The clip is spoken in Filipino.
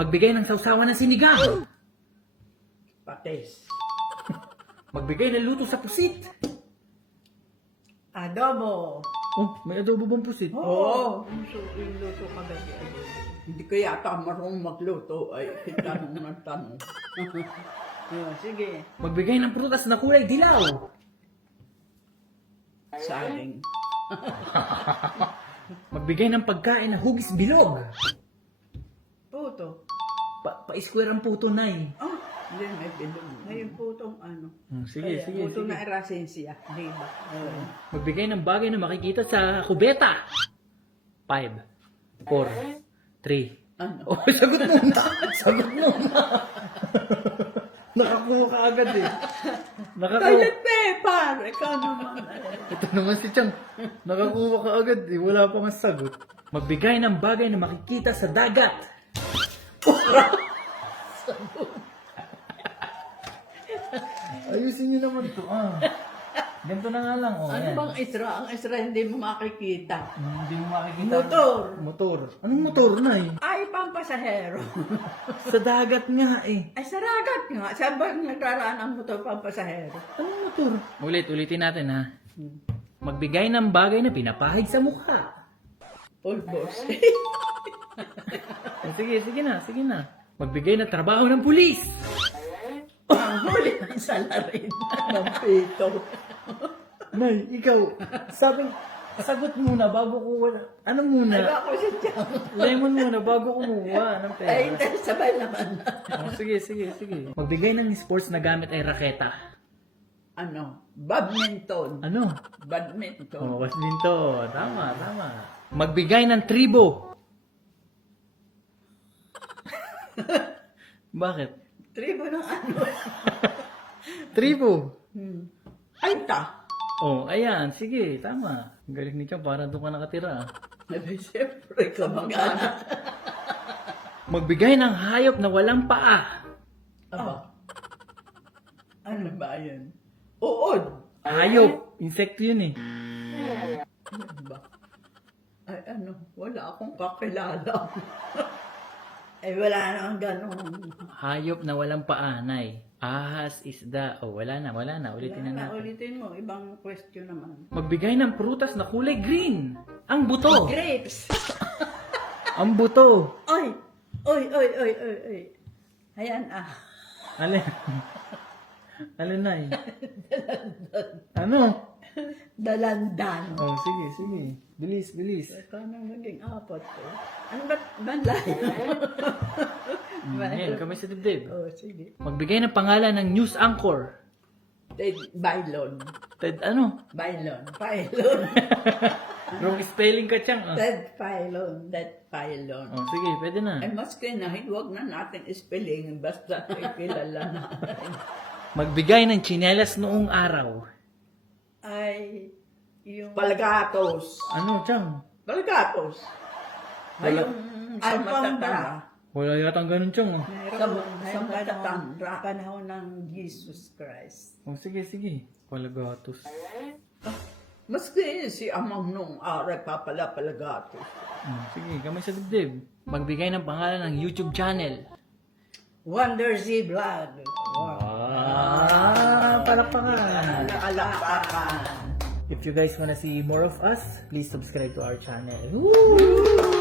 Magbigay ng sausawan ng sinigang. Patis. Magbigay ng luto sa pusit. Adobo. Oh, may adobo bang pusit? Oo. Yung luto ka ba di adobo? Hindi ko yata marunong magluto. Ay, tanong ng tanong. Sige. Magbigay ng prutas na kulay dilaw. Saging. Magbigay ng pagkain na hugis bilog. Puto. Pa-square ang puto, Nay. Ah, hindi, may bilog. Ngayon putong ano. Sige, sige, Puto sige. na erasensya. Di ba? Magbigay ng bagay na makikita sa kubeta. 5, 4, 3. Ano? Oh, sagot muna. Sagot muna. Nakakuha ka agad eh. Nakakuha. Toilet paper! Ikaw naman. Ito naman si Chang. Nakakuha ka agad eh. Wala pa nga sagot. Magbigay ng bagay na makikita sa dagat. Ayusin niyo naman ito. Ganito na nga lang. Oh, Ano ayan. bang isra? Ang isra hindi mo makikita. Hindi mo makikita. Motor. Motor. Anong motor, Nay? Ay, pampasahero. Sa dagat nga eh. Ay, sa ragat nga. Saan ba nagraraan ang motor pampasahero? Anong motor? Ulitin natin ha. Magbigay ng bagay na pinapahid sa mukha. Pulbos. Sige na. Magbigay ng trabaho ng pulis. Ang huli ng salarin ng pito. Nay, ikaw, sagot muna bago ko wala. Ano Ay, muna? ako si Chang. Lemon muna bago kumuha ng pera. Ay, hindi. Sabay naman. Oh, sige. Magbigay ng sports na gamit ay raketa. Ano? Badminton. Ano? Badminton. Oh, badminton. Tama. Magbigay ng tribo. Bakit? Tribo ng ano? Tribo. Ay, ta. Oh, ayan. Sige, tama. Ang galing ni Chang, parang doon ka nakatira. Ay, siyempre, kamag-anak. Magbigay ng hayop na walang paa. Aba. Ano ba yun? Uod. Hayop. Insekto yun eh. Ano ba? Ay, ano? Wala akong kakilala. Ay, wala namang ganun. Hayop na walang paa, Nay. Ahas, isda. Oh, wala na. Ulitin na natin. Ulitin mo. Ibang question naman. Magbigay ng prutas na kulay green. Ang buto. Grapes. Ang buto. Oy. Ayan Alin? Alin, Nay? Ano? Dalandan. Oh, sige. Bilis. Paano maging apat ko? Ano ba't banlay? Ayan, kami sa dibdib. Oh, sige. Magbigay ng pangalan ng news anchor. Ted Bailon. Ted, ano? Bailon. Wrong spelling ka, Chang. Ah. Ted Bailon. Oh, sige, pwede na. Ay, mas kinahin, huwag na natin spelling basta kilala na. Magbigay ng tsinelas noong araw. Ay, yung... Palgatos. Ano, Chang? Palgatos. Ay, Wala. yung sa matatanda. Wala yatang ganun, Chang. Oh, Sa matatanda. Panahon ng Jesus Christ. oh sige. Palagatos. Maski si amang nung araw pa pala palgatos. Sige, kami sa dibdib. Magbigay ng pangalan ng YouTube channel. Wonder Z Vlog. Palakpakan. Alapakan. If you guys wanna see more of us, please subscribe to our channel. Woo!